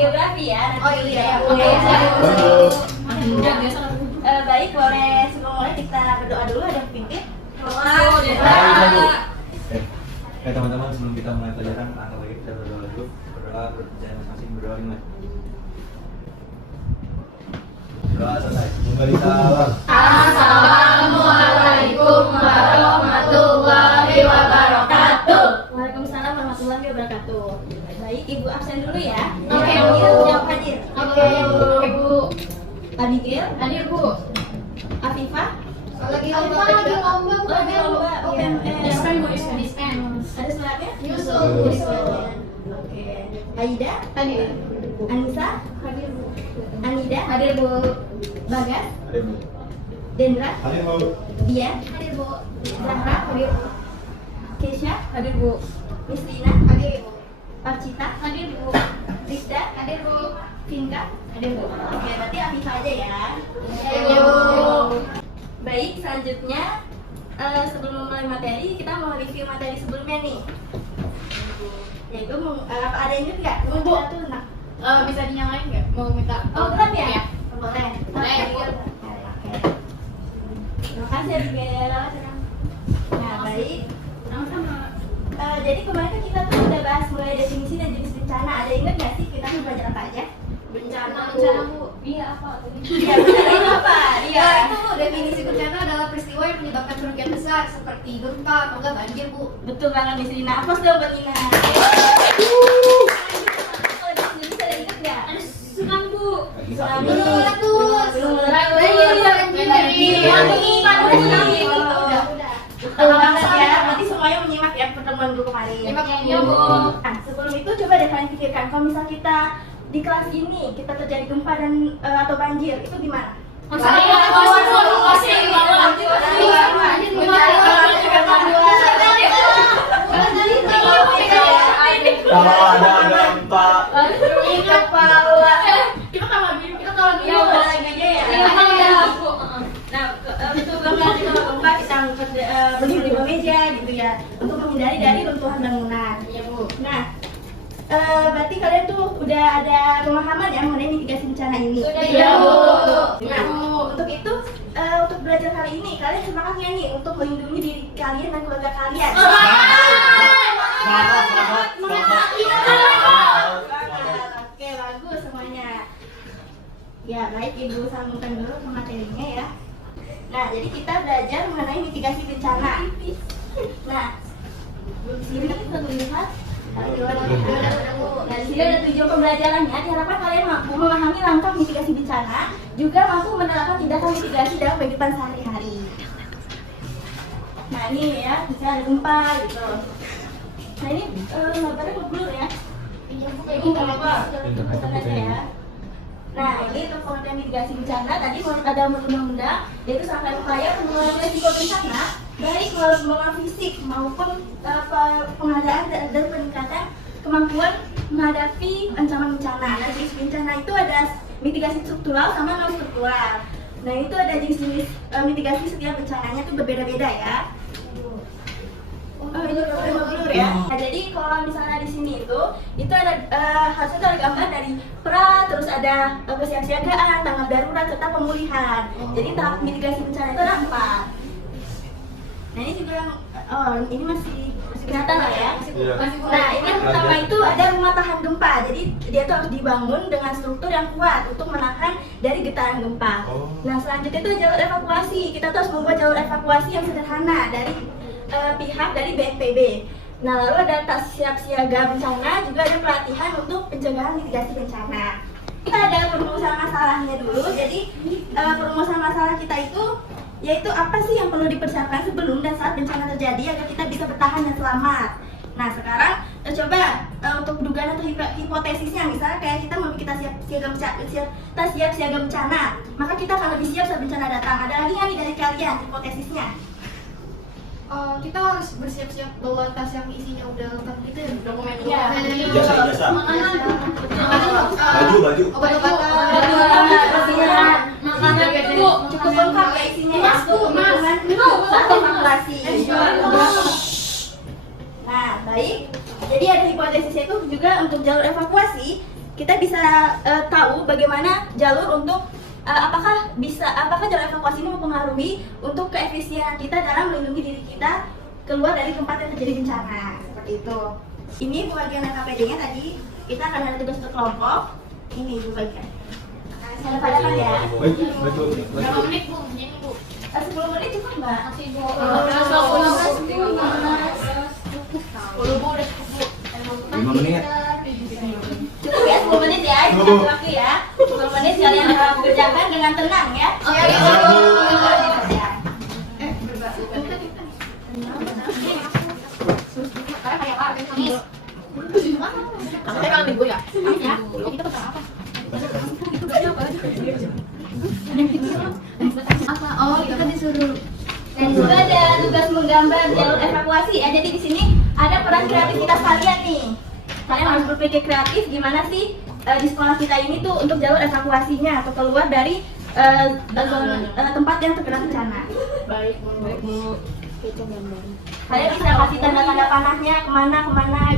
geografi ya. Oh iya. Baik, boleh sebelum mulai kita berdoa dulu, ada pimpin. Teman-teman, sebelum kita mulai pelajaran, angkat lagi kita berdoa dulu. Berdoa, berjalan masing-masing berdoa lima. Doa selesai. Kembali salam. Assalamualaikum warahmatullahi wabarakatuh. Waalaikumsalam warahmatullahi wabarakatuh. Baik, Ibu absen dulu ya. Oke, Ibu Bu. jawab hadir. Oke, Bu. Abigail, Hadir, Bu. Afifah, Lagi lomba. Lagi lomba. lagi lomba UMS. Dispen, Bu. Dispen. Ada suratnya? Yusuf. Oke. Aida, Hadir. Anissa, Hadir, Bu. Anida, Hadir, Bu. Bagas, Hadir, Bu. Dendra, Hadir, Bu. Dia, Hadir, Bu. Zahra, Hadir. Keisha, Hadir, Bu. Mislina, Hadir, Bu. Parcita, Hadir, Bu. Rizda, Hadir, Bu. Vinka. Hadir, Bu. Oke, berarti Afifah aja ya. Hadir, Bu. Baik, selanjutnya sebelum memulai materi, kita mau review materi sebelumnya nih. Yaitu ada yang ingat nggak? Bu. Kita tuh Bisa dinyalain nggak? Mau minta? Oh, belum ya? Iya. Boleh. Boleh, Bu. Oke. Terima kasih Abigail. Nah, baik. Sama-sama. Jadi kemarin kan kita tuh udah bahas mulai definisi dan jenis bencana. Ada ingat nggak sih kita tuh belajar apa aja? Bencana, Bu. Iya, apa? Iya, bencana itu apa? Iya. Itu definisi bencana adalah peristiwa yang menyebabkan kerugian besar seperti gempa atau enggak banjir, Bu. Betul banget Miss Lina. Apa dong buat Lina? Kalau di sini ada ingat nggak? Ada susunan, Bu. Tsunami. Belum meletus. Belum Udah. Betul banget ya. Nanti semuanya menyimak ya pertemuan dulu kemarin. Nyimak ya, Iya, Bu. Nah, sebelum itu coba deh kalian pikirkan kalau misal kita di kelas ini kita terjadi gempa dan atau banjir, itu gimana? Kalau ada gempa, Kepala. Kita kalau Iya, udah lagi aja ya. Nah, untuk gempa kita berdiri di bawah meja gitu ya, untuk menghindari dari runtuhan bangunan. Iya, Bu. Nah, berarti kalian tuh udah ada pemahaman ya mengenai mitigasi bencana ini. Sudah, iya, Bu. Nah, untuk itu untuk belajar kali ini kalian semangat nggak nih untuk melindungi diri kalian dan keluarga kalian? Oke, bagus semuanya. Ya, baik Ibu sambungkan dulu ke materinya ya. Nah, jadi kita belajar mengenai mitigasi bencana. Nah, di sini kita melihat nah, di sini ada tujuan pembelajarannya. Diharapkan kalian mampu memahami langkah mitigasi bencana, juga mampu menerapkan tindakan mitigasi dalam kehidupan sehari-hari. Nah, ini ya, bisa ada gempa gitu. Nah, ini gambarnya blur ya. Ini nggak apa-apa, pesan aja ya. Nah, ini untuk pengertian mitigasi bencana, tadi menurut ada undang-undang, yaitu serangkaian upaya penanggulangan risiko bencana, baik melalui pengembangan fisik maupun pengadaan dan peningkatan kemampuan menghadapi ancaman bencana. Nah, jenis bencana itu ada mitigasi struktural sama non struktural. Nah, itu ada jenis-jenis mitigasi setiap bencananya itu berbeda-beda ya. Oh, ini blur ya. Nah, jadi kalau misalnya di sini itu ada harusnya ada gambar dari pra, terus ada kesiapsiagaan, tanggap darurat serta pemulihan. Jadi tahap mitigasi bencana itu ada 4. Nah, ini juga ini masih kelihatan lah ya. Iya. Nah, ini yang pertama itu ada rumah tahan gempa. Jadi dia tuh harus dibangun dengan struktur yang kuat untuk menahan dari getaran gempa. Nah, selanjutnya itu jalur evakuasi. Kita tuh harus membuat jalur evakuasi yang sederhana dari pihak dari BNPB. Nah, lalu ada tas siap siaga bencana, juga ada pelatihan untuk pencegahan mitigasi bencana. Kita ada perumusan masalahnya dulu. Jadi perumusan masalah kita itu yaitu apa sih yang perlu dipersiapkan sebelum dan saat bencana terjadi agar kita bisa bertahan dan selamat. Nah, sekarang coba untuk dugaan atau hipotesisnya, misalnya kayak kita memiliki tas siap siaga bencana, maka kita akan lebih siap saat bencana datang. Ada lagi nggak nih dari kalian hipotesisnya? Kita harus bersiap-siap bawa tas yang isinya udah lengkap gitu ya. Dokumen. Iya. Jasa. Baju. Makanan itu, Bu. Cukup lengkap ya isinya ya. Satu evakuasi. Nah, baik. Jadi ada hipotesisnya itu juga untuk jalur evakuasi. kita bisa tahu bagaimana jalur untuk apakah jalur evakuasi ini mempengaruhi untuk keefisienan kita dalam melindungi diri kita keluar dari tempat yang terjadi bencana, seperti itu. Ini bagian KPD-nya tadi, kita akan ada tugas berkelompok. Ini bagian. Saya padakan ya. Betul. Berapa menit Bu? Nyanyi Bu. 10 menit cukup nggak? Masih Bu. 10 Bu udah cukup Bu. 5 menit. Cukup ya 10 menit ya, dikasih waktu ya. 10 menit kalian kerjakan dengan tenang ya. Oh, kita disuruh. Dan juga ada tugas menggambar jalur evakuasi ya. Jadi di sini ada peran kreativitas kalian nih. Kalian harus berpikir kreatif gimana sih di sekolah kita ini tuh untuk jalur evakuasinya atau keluar dari tempat yang terkena bencana. Baik Bu. Kalian bisa kasih tanda-tanda panahnya kemana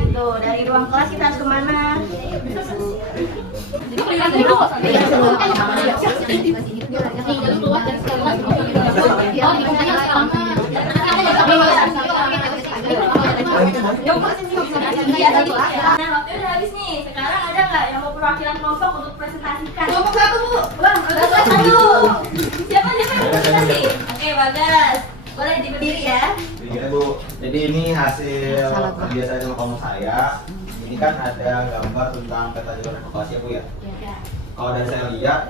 gitu. Dari ruang kelas kita harus kemana. Nah, waktu udah habis nih. Sekarang ada nggak yang mau perwakilan kelompok untuk presentasikan? Kelompok 1 Bu. Bang, kelompok 1. Siapa yang presentasi? Oke, Bagas. Boleh berdiri ya. Iya Bu, jadi ini hasil kebiasaan sama kamu saya. Ini kan ada gambar tentang peta jalur evakuasi ya Bu ya. Kalau dari saya lihat,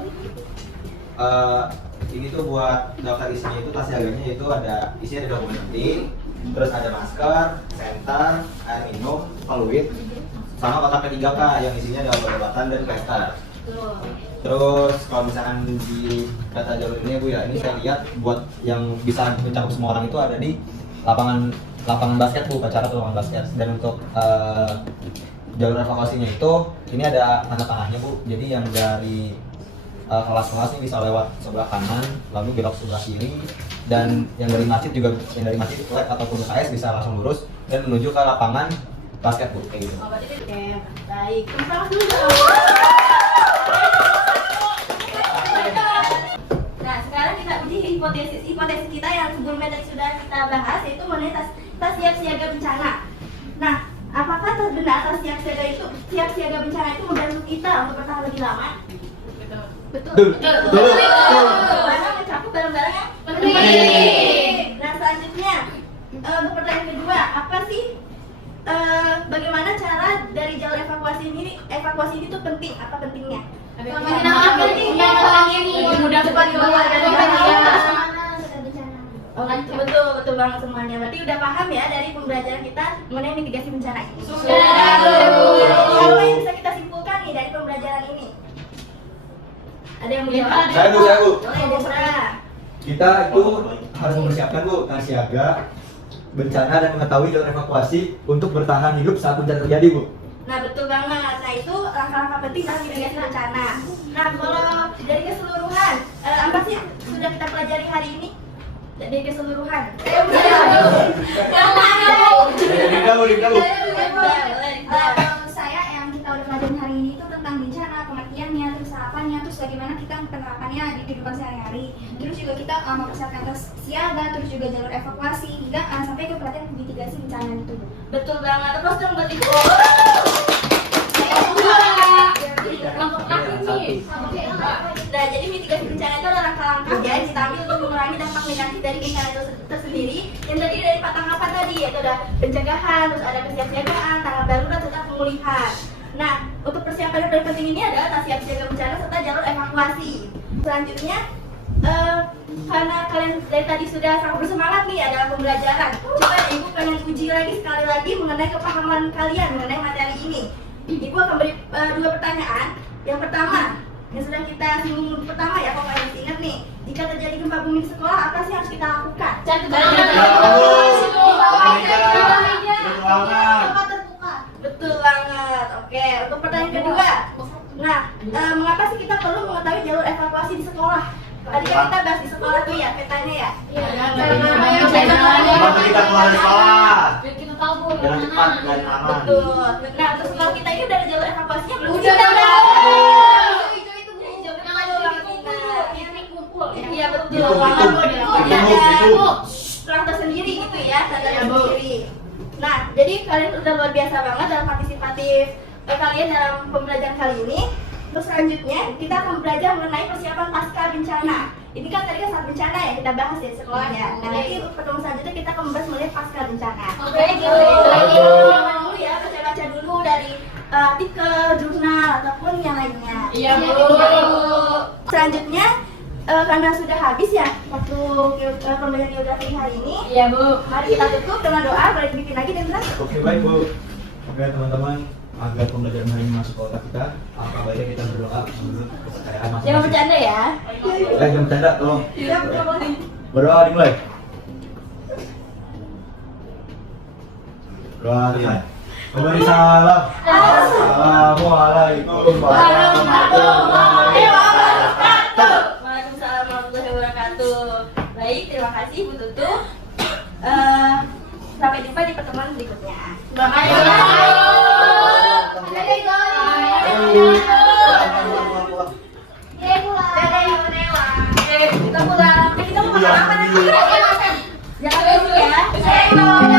ini tuh buat daftar isinya itu tas siaganya itu isinya ada dokumen penting, terus ada masker, senter, air minum, fluid, sama kotak P3K yang isinya ada obat-obatan dan plaster. Terus kalau misalkan di peta jalur ini ya Bu ya, ini saya lihat buat yang bisa mencakup semua orang itu ada di lapangan basket Bu, pacara atau lapangan basket. Dan untuk jalur evakuasinya itu ini ada tanda-tandanya Bu. Jadi yang dari kelas-kelas ini bisa lewat sebelah kanan, lalu belok sebelah kiri, dan yang dari masjid lab ataupun UKS bisa langsung lurus dan menuju ke lapangan basket Bu, kayak gitu. Oke, baik. Selamat dulu. Nah, sekarang kita uji hipotesis kita yang sebelumnya tadi sudah kita bahas, yaitu mengenai tas siap siaga bencana. Nah, apakah tas benda atas siap siaga bencana itu membantu kita untuk bertahan lebih lama? Betul. Karena mencakup barang-barang yang penting. Nah, selanjutnya untuk pertanyaan kedua, apa sih bagaimana cara dari jalur evakuasi ini tuh penting? Apa pentingnya? Mudah cepat keluar dari bahaya. Oh, betul banget semuanya. Berarti udah paham ya dari pembelajaran kita mengenai mitigasi bencana ini. Apa yang bisa kita simpulkan nih dari pembelajaran ini? Ada yang mau jawab? Saya Bu. Boleh, Desra. Kita itu harus mempersiapkan Bu, tangan siaga, bencana dan mengetahui jalur evakuasi untuk bertahan hidup saat bencana terjadi Bu. Nah, betul banget. Nah, itu langkah-langkah penting dalam mitigasi bencana. Nah, kalau dari keseluruhan, apa sih sudah kita pelajari hari ini? Dari keseluruhan. Saya yang kita udah pelajarin hari ini itu tentang bencana, pengertiannya, terus harapannya, terus bagaimana kita penerapannya di kehidupan sehari-hari. Terus juga kita mempersiapkan tas siaga, terus juga jalur evakuasi hingga sampai ke pelatihan mitigasi bencana itu. Betul banget. Terus dong buat Ibu. Nah, jadi mitigasi bencana itu adalah langkah-langkah yang kita ambil untuk mengurangi dampak negatif dari bencana itu tersendiri yang terdiri dari 4 tahapan tadi, yaitu ada pencegahan, terus ada kesiapsiagaan, tanggap darurat, serta pemulihan. Nah, untuk persiapan yang paling penting ini adalah tas siap siaga bencana serta jalur evakuasi. Selanjutnya, karena kalian dari tadi sudah sangat bersemangat nih adalah pembelajaran, coba Ibu pengen uji lagi sekali lagi mengenai kepahaman kalian mengenai materi ini. Ibu akan beri 2 pertanyaan. Yang pertama, yang sudah kita singgung pertama ya, kok kalian ingat nih, jika terjadi gempa bumi di sekolah, apa sih yang harus kita lakukan? Betul banget. Oke, untuk pertanyaan kedua, nah, mengapa sih kita perlu mengetahui jalur evakuasi di sekolah? Tadi kan kita bahas di sekolah tuh ya, petanya ya. Waktu kita keluar dari sekolah, Kita tahu Bu. dengan cepat dan aman. Betul. Nah, untuk sekolah kita ini udah ada jalur evakuasinya belum? Udah. betul. Di lapangan, Bu, di lapangan. Itu ada Bu. karakter sendiri gitu ya, standar Iya, Bu. sendiri. Nah, jadi kalian udah luar biasa banget dalam partisipatif kalian dalam pembelajaran kali ini. Terus selanjutnya kita akan belajar mengenai persiapan pasca bencana. Ini kan tadi kan saat bencana ya kita bahas ya di sekolah ya. Nah, nanti untuk pertemuan selanjutnya kita akan membahas mengenai pasca bencana. Oke, gitu. Jangan dulu ya, baca-baca dulu dari artikel, jurnal ataupun yang lainnya. Iya, Bu. Selanjutnya karena sudah habis ya waktu pembelajaran geografi hari ini. Iya, Bu. Mari kita tutup dengan doa, boleh dipimpin lagi dan terus. Oke, baik Bu. Oke teman-teman, agar pembelajaran hari ini masuk ke otak kita, apa baiknya kita berdoa menurut kepercayaan Jangan masing-masing. bercanda ya. Jangan bercanda, tolong. Iya, boleh. Berdoa dimulai. Doa dimulai. Memberi salam. Assalamualaikum warahmatullahi wabarakatuh. Waalaikumsalam warahmatullahi wabarakatuh. Baik, terima kasih Bu Tutu. Sampai jumpa di pertemuan berikutnya. Bye. Kita pulang. Kita mau makan apa nanti? Jangan dulu ya.